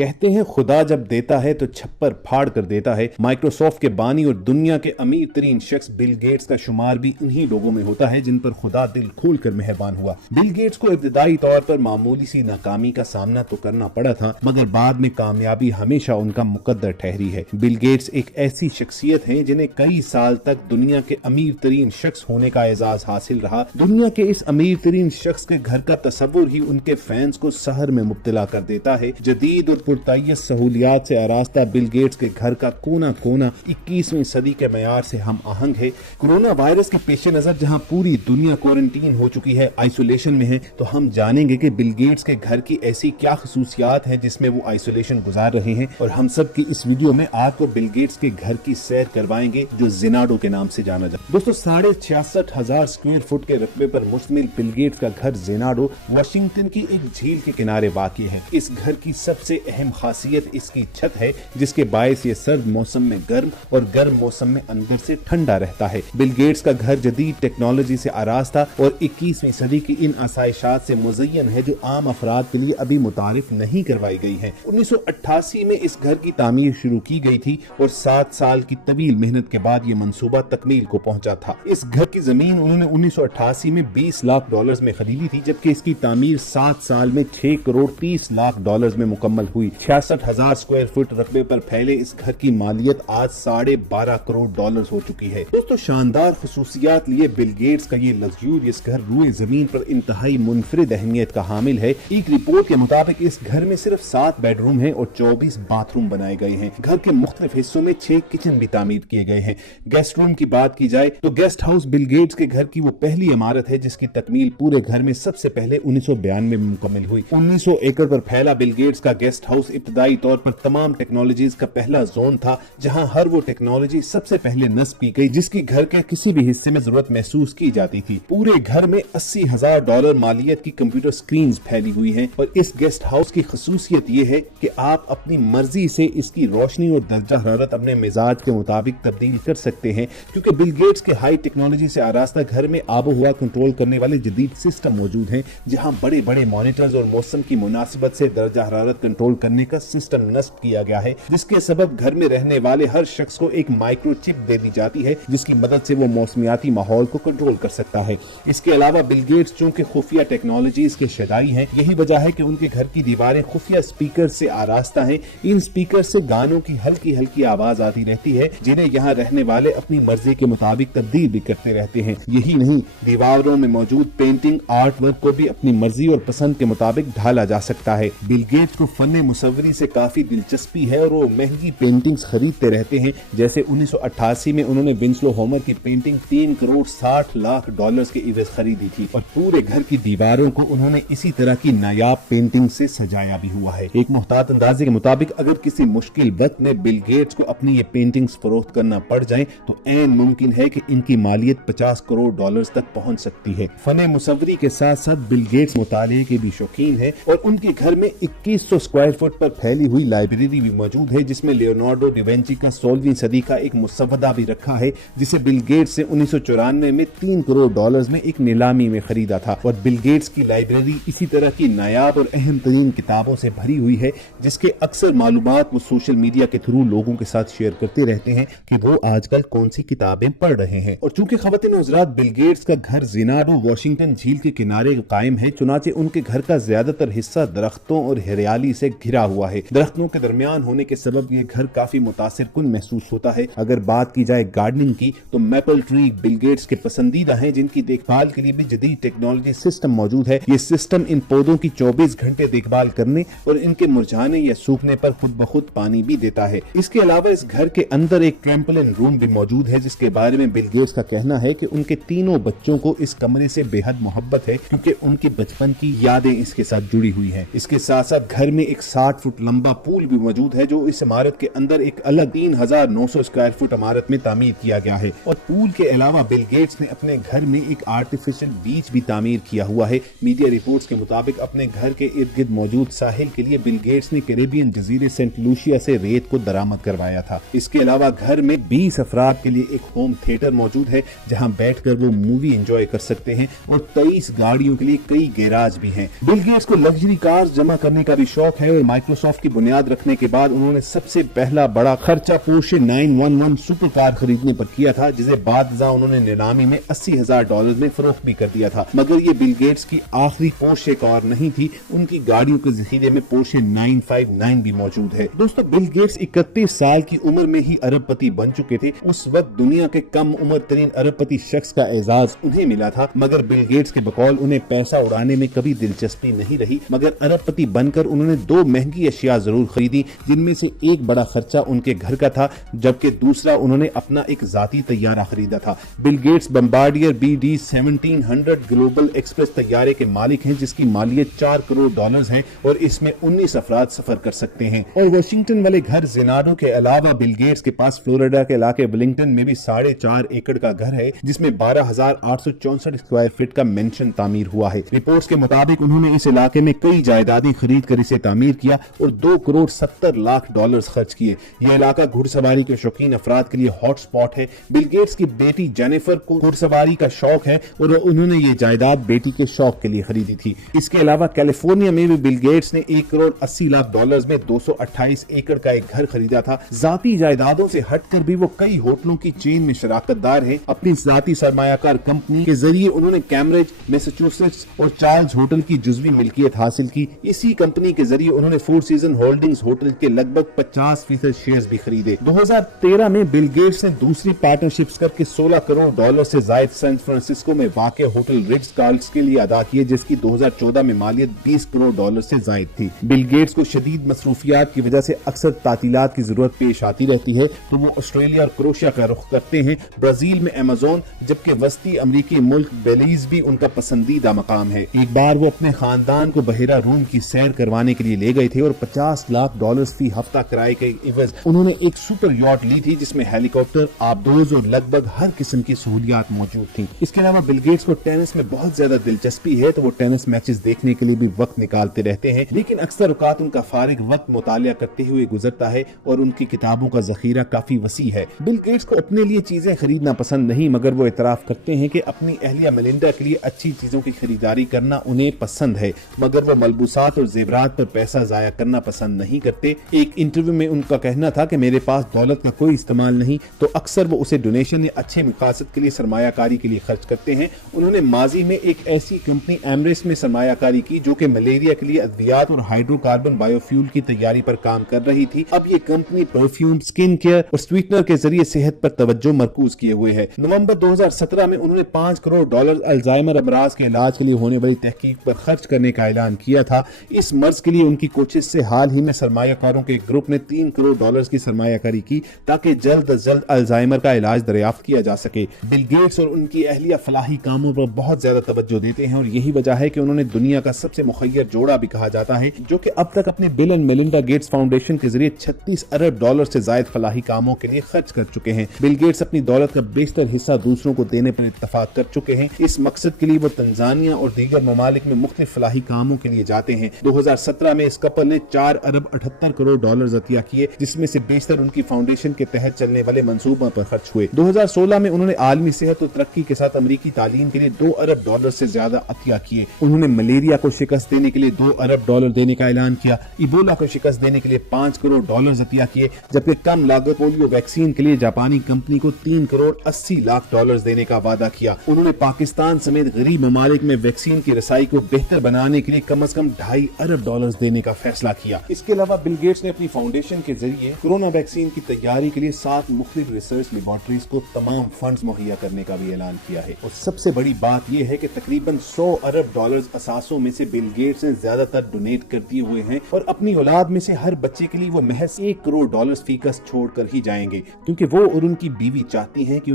कहते हैं खुदा जब देता है तो छप्पर फाड़ कर देता है। माइक्रोसॉफ्ट के बानी और दुनिया के अमीर तरीन शख्स बिल गेट्स का शुमार भी उन्हीं लोगों में होता है जिन पर खुदा दिल खोल कर मेहरबान हुआ। बिल गेट्स को इब्तिदाई तौर पर मामूली सी नाकामी का सामना तो करना पड़ा था, मगर बाद में कामयाबी हमेशा उनका मुकद्दर ठहरी है। बिल गेट्स एक ऐसी शख्सियत हैं जिन्हें कई साल तक दुनिया के अमीर तरीन शख्स होने का एजाज हासिल रहा। दुनिया के इस अमीर तरीन शख्स के घर का तस्वुर ही उनके फैंस को सहर में मुब्तला कर देता है। जदीद और पुरतय्यस सहूलियात से आरास्ता बिल गेट्स के घर का कोना कोना 21वीं सदी के मयार से हम आहंग है। कोरोना वायरस के पेश नजर जहां पूरी दुनिया क्वारंटीन हो चुकी है, आइसोलेशन में है, तो हम जानेंगे कि बिल गेट्स के घर की ऐसी क्या खसूसियात है जिसमें वो आइसोलेशन गुजार रहे हैं। और हम सब की इस वीडियो में आपको बिल गेट्स के घर की सैर करवाएंगे जो ज़ेनाडो के नाम से जाना जाता है। दोस्तों 66,500 स्क्वायर फुट के रकबे पर मुश्तमिल बिल गेट्स का घर ज़ेनाडो वाशिंगटन की एक झील के किनारे वाक़ई है। इस घर की सबसे अहम खासियत इसकी छत है, जिसके बायस ये सर्द मौसम में गर्म और गर्म मौसम में अंदर से ठंडा रहता है। बिल गेट्स का घर जदीद टेक्नोलॉजी से आरास्ता और 21वीं सदी की इन आसाइशात से मुज़य्यन है जो आम अफराद के लिए अभी मुतारिफ नहीं करवाई गई है। 1988 में इस घर की तामीर शुरू की गई थी और 7 साल की तवील मेहनत के बाद ये मंसूबा तकमील को पहुंचा था। इस घर की जमीन उन्होंने 1988 में $20 लाख में खरीदी थी, जबकि इसकी तामीर 7 साल में $6 करोड़ 30 लाख में मुकम्मल हुई। 66,000 स्क्वायर फुट रकबे पर फैले इस घर की मालियत आज $12.5 करोड़ हो चुकी है। दोस्तों शानदार खसूसियात लिए बिल गेट्स का ये लग्जूरियस घर रूए जमीन पर इंतहाई मुनफरिद अहमियत का हामिल है। एक रिपोर्ट के मुताबिक इस घर में सिर्फ 7 बेडरूम हैं और 24 बाथरूम बनाए गए हैं। घर के मुख्तलिफ हिस्सों में 6 किचन भी तामीर किए गए हैं। गेस्ट रूम की बात की जाए तो गेस्ट हाउस बिल गेट्स के घर की वो पहली इमारत है जिसकी तकमील पूरे घर में सबसे पहले 1992 में मुकम्मल हुई। 1900 एकड़ पर फैला बिल गेट्स का गेस्ट हाउस इब्तिदाई तौर पर तमाम टेक्नोलॉजीज का पहला जोन था, जहां हर वो टेक्नोलॉजी सबसे पहले नस्ब की गई जिसकी घर के किसी भी हिस्से में जरूरत महसूस की जाती थी। पूरे घर में $80,000 मालियत की कंप्यूटर स्क्रीन फैली हुई हैं और इस गेस्ट हाउस की खसूसियत ये है कि आप अपनी मर्जी से इसकी रोशनी और दर्जा हरारत अपने मिजाज के मुताबिक तब्दील कर सकते हैं, क्योंकि बिल गेट्स के हाई टेक्नोलॉजी से आरास्ता घर में आबो हवा कंट्रोल करने वाले जदीद सिस्टम मौजूद हैं, जहां बड़े बड़े मॉनिटर्स और मौसम की मुनासिबत से दर्जा हरारत कंट्रोल करने का सिस्टम नस्ब किया गया है, जिसके सबब घर में रहने वाले हर शख्स को एक माइक्रोचिप दे दी जाती है जिसकी मदद से वो मौसमियाती माहौल को कंट्रोल कर सकता है। इसके अलावा बिल गेट्स चूंकि खुफिया टेक्नोलॉजीज के शदाई हैं, यही वजह है कि उनके घर की दीवारें खुफिया स्पीकर से आरास्ता हैं। इन स्पीकर से गानों की हल्की हल्की आवाज आती रहती है जिन्हें यहाँ रहने वाले अपनी मर्जी के मुताबिक तब्दील भी करते रहते हैं। यही नहीं, दीवारों में मौजूद पेंटिंग आर्ट वर्क को भी अपनी मर्जी और पसंद के मुताबिक ढाला जा सकता है। बिल गेट्स को फन मुसव्वरी से काफी दिलचस्पी है और वो महंगी पेंटिंग्स खरीदते रहते हैं। जैसे 1988 में उन्होंने विंस्लो होमर की पेंटिंग $3 करोड़ 60 लाख के इवज खरीदी थी और पूरे घर की दीवारों को उन्होंने इसी तरह की नायाब पेंटिंग से सजाया भी हुआ है। एक मुहतात अंदाजे के मुताबिक अगर किसी मुश्किल वक्त में बिल गेट्स को अपनी ये पेंटिंग्स फरोख्त करना पड़ जाए तो ऐन मुमकिन है कि इनकी मालियत $50 करोड़ तक पहुंच सकती है। फन मुसव्वरी के साथ साथ बिल गेट्स मुताले के भी शौकीन है और उनके घर में 2100 स्क्वायर फुट पर फैली हुई लाइब्रेरी भी मौजूद है, जिसमें लियोनार्डो दा विंची का 16वीं सदी का एक मुसव्वदा भी रखा है, जिसे बिल गेट्स से 1994 में $3 करोड़ में एक नीलामी में खरीदा था। और बिल गेट्स की लाइब्रेरी इसी तरह की नायाब और अहम तरीन किताबों से भरी हुई है, जिसके अक्सर मालूमात वो सोशल मीडिया के थ्रू लोगों के साथ शेयर करते रहते हैं कि वो आजकल कौन सी किताबें पढ़ रहे हैं। और चूंकि ख़वातीन और हज़रात बिल गेट्स का घर ज़ेनाडो वाशिंगटन झील के किनारे कायम है, चुनाचे उनके घर का ज्यादातर हिस्सा दरख्तों और हरियाली से घिरा हुआ है। दरख्तों के दरमियान होने के सबब ये घर काफी मुतासिर कुन महसूस होता है। अगर बात की जाए गार्डनिंग की तो मैपल ट्री बिल गेट्स के पसंदीदा हैं, जिनकी देखभाल के लिए भी जदीद टेक्नोलॉजी सिस्टम मौजूद है। ये सिस्टम इन पौधों की 24 घंटे देखभाल करने और इनके मुरझाने या सूखने पर खुद ब खुद पानी भी देता है। इसके अलावा इस घर के अंदर एक ट्रैम्पोलिन रूम भी मौजूद है, जिसके बारे में बिल गेट्स का कहना है कि उनके तीनों बच्चों को इस कमरे से बेहद मोहब्बत है, क्योंकि उनके बचपन की यादें इसके साथ जुड़ी हुई हैं। इसके साथ साथ घर में एक 60 फुट लंबा पूल भी मौजूद है, जो इस इमारत के अंदर एक अलग 3900 स्क्वायर फुट इमारत में तामीर किया गया है। और पूल के अलावा बिल गेट्स ने अपने घर में एक आर्टिफिशियल बीच भी तामीर किया हुआ है। मीडिया रिपोर्ट्स के मुताबिक अपने घर के इर्द गिर्द मौजूद साहिल के लिए बिल गेट्स ने कैरेबियन जजीरे सेंट लूसिया से रेत को दरामद करवाया था। इसके अलावा घर में 20 अफराद के लिए एक होम थिएटर मौजूद है, जहां बैठकर वो मूवी एंजॉय कर सकते हैं, और 23 गाड़ियों के लिए कई गैराज भी हैं। बिल गेट्स को लग्जरी कार्स जमा करने का भी शौक है और माइक्रोसॉफ्ट की बुनियाद रखने के बाद उन्होंने सबसे पहला बड़ा खर्चा पोर्शे 911 सुपर कार खरीदने पर किया था, जिसे बाद उन्होंने नीलामी में $80,000 में फरोख्त भी कर दिया था। मगर ये बिल गेट्स की आखिरी पोर्शे कार नहीं थी, उनकी गाड़ियों के जखीरे में पोर्शे 959 भी मौजूद है। दोस्तों, बिल गेट्स 31 साल की उम्र में ही अरबपति बन चुके थे। उस वक्त दुनिया के कम उम्र तरीन अरबपति शख्स का एजाज उन्हें मिला था, मगर बिल गेट्स के बकौल उन्हें पैसा उड़ाने में कभी दिलचस्पी नहीं रही। मगर अरबपति बनकर उन्होंने 2 महंगी अशिया जरूर खरीदी, जिनमें से एक बड़ा खर्चा उनके घर का था, जबकि दूसरा उन्होंने अपना एक जाती तैयारा खरीदा था। Bill Gates Bombardier BD 1700 global express तैयारे के मालिक हैं, जिसकी मालियत $4 करोड़ है और इसमें 19 अफराद सफर कर सकते हैं। और वाशिंगटन वाले घर जिनाडो के अलावा बिल गेट्स के पास फ्लोरिडा के इलाके विलिंगटन में भी 4.5 एकड़ का घर है, जिसमें 12,864 स्क्वायर फीट का मेंशन तामीर हुआ है। रिपोर्ट्स के मुताबिक उन्होंने इस इलाके में कई जायदादें खरीद कर इसे तामीर किया और $2,70,00,000 खर्च किए। यह इलाका घुड़सवारी के शौकीन अफराद के लिए हॉट स्पॉट है। बिल गेट्स की बेटी जेनिफर को घुड़सवारी का शौक है और उन्होंने ये जायदाद बेटी के शौक के लिए खरीदी थी। इसके अलावा कैलिफोर्निया में भी बिल गेट्स ने $1,80,00,000 में 228 एकड़ का एक घर खरीदा था। जाती जायदादों से हटकर भी वो कई होटलों की चेन में शराकतदार है। अपनी जाती सरमायाकार कंपनी के जरिए उन्होंने कैम्ब्रिज, मैसाचुसेट्स और चार्ल्स होटल की जुज़वी मिल्कियत हासिल की। इसी कंपनी के जरिए उन्होंने फोर सीजन होल्डिंग्स होटल के लगभग 50% शेयर्स भी खरीदे। 2013 में बिल गेट्स ने दूसरी पार्टनरशिप्स करके $16 करोड़ से जायद सैन फ्रांसिस्को में वाक़ होटल रिट्ज कार्ल्टन के लिए अदा किए, जिसकी 2014 में मालियत $20 करोड़ से जायद थी। बिल गेट्स को शदीद मसरूफियात की वजह से अक्सर तातीलात की जरूरत पेश आती रहती है, तो वो ऑस्ट्रेलिया और क्रोएशिया का रुख करते हैं। ब्राजील में अमेज़न, जबकि वस्ती अमरीकी मुल्क बेलीज भी उनका पसंदीदा मकाम है। एक बार वो अपने खानदान को बहेरा रूम की सैर करवाने के लिए ले गए थे और $50 लाख फी हफ्ता किराए के इवज उन्होंने एक सुपर यॉट ली थी, जिसमें हेलीकॉप्टर, आबदोज और लगभग हर किस्म की सहूलियात मौजूद थी। इसके अलावा बिल गेट्स को टेनिस में बहुत ज्यादा दिलचस्पी है, तो वो टेनिस मैचेस देखने के लिए भी वक्त निकालते रहते हैं, लेकिन अक्सर औकात उनका फारिग वक्त मुतालिया करते हुए गुजरता है और उनकी किताबों का जखीरा काफी वसी है। बिल गेट्स को अपने लिए चीजें खरीदना पसंद नहीं, मगर वो इतराफ करते हैं कि अपनी अहलिया मेलिंडा के लिए अच्छी चीजों की खरीदारी करना उन्हें पसंद है, मगर वो मलबूसात और जेवरात पर पैसा जाया करना पसंद नहीं करते। एक इंटरव्यू में उनका कहना था कि मेरे पास दौलत का कोई इस्तेमाल नहीं, तो अक्सर वो उसे डोनेशन या अच्छे मकासद के लिए सरमायाकारी के लिए खर्च करते हैं। उन्होंने माजी में एक ऐसी कंपनी एमरेस में सरमायाकारी की जो कि मलेरिया के लिए अद्वियात और हाइड्रोकार्बन बायोफ्यूल की तैयारी पर काम कर रही थी। अब ये कंपनी परफ्यूम, स्किन केयर और स्वीटनर के जरिए सेहत पर तवज्जो मरकूज किए हुए है। नवंबर 2017 में उन्होंने $5 करोड़ अल्जाइमर अमराज के इलाज के लिए होने वाली तहकीक पर खर्च करने का ऐलान किया था। इस मर्ज के लिए उनकी कोशिश से हाल ही में सरमायाकारों के एक ग्रुप ने $3 करोड़ की सरमायाकारी की, ताकि जल्द अज जल्द अल्जाइमर का इलाज दरियाफ्त किया जा सके। बिल गेट्स और उनकी अहलिया फलाही कामों पर बहुत ज्यादा तवज्जो देते हैं और यही वजह है कि उन्होंने दुनिया का सबसे मुखय्यर जोड़ा भी कहा जाता है, जो कि अब तक अपने bill and Melinda Gates foundation के जरिए $36 अरब से जायद फलाही कामों के लिए खर्च कर चुके हैं। बिल गेट्स अपनी दौलत का बेशतर हिस्सा दूसरों को देने पर इत्तफाक कर चुके हैं। इस मकसद के लिए वो तंजानिया और दीगर ममालिक में मुख्तलिफ फलाही कामों के लिए जाते हैं। 2017 में इस कपल ने $4 अरब 78 करोड़ अतिया किए, जिसमें से बेशतर उनकी फाउंडेशन के तहत चलने वाले मंसूबों पर खर्च हुए। 2016 में उन्होंने आलमी सेहत और तरक्की के साथ अमरीकी तालीम के लिए $2 अरब से ज्यादा अतिया किए। उन्होंने मलेरिया को शिकस्त देने के लिए $2 अरब देने का ऐलान किया, इबोला को शिकस्त देने के लिए $5 करोड़ अतिया किए, जबकि कम लागत पोलियो वैक्सीन के लिए जापानी कंपनी को $3 करोड़ 80 लाख देने का वादा किया। उन्होंने पाकिस्तान समेत गरीब ममालिक में वैक्सीन की रसाई को बेहतर बनाने के लिए कम से कम $2.5 अरब देने का फैसला किया। इसके अलावा बिल गेट्स ने अपनी फाउंडेशन के जरिए कोरोना वैक्सीन की तैयारी के लिए 7 मुख्तलिफ रिसर्च लेबोरेटरीज को तमाम फंड्स मुहैया करने का भी ऐलान किया है। और सबसे बड़ी बात यह है कि तकरीबन $100 अरब असासों में से बिल गेट्स ने ज्यादातर डोनेट कर दिए हुए हैं और अपनी औलाद में से हर बच्चे के लिए वो महज $1 करोड़ फीकस छोड़कर ही जाएंगे, क्योंकि वो और उनकी बीवी चाहती हैं कि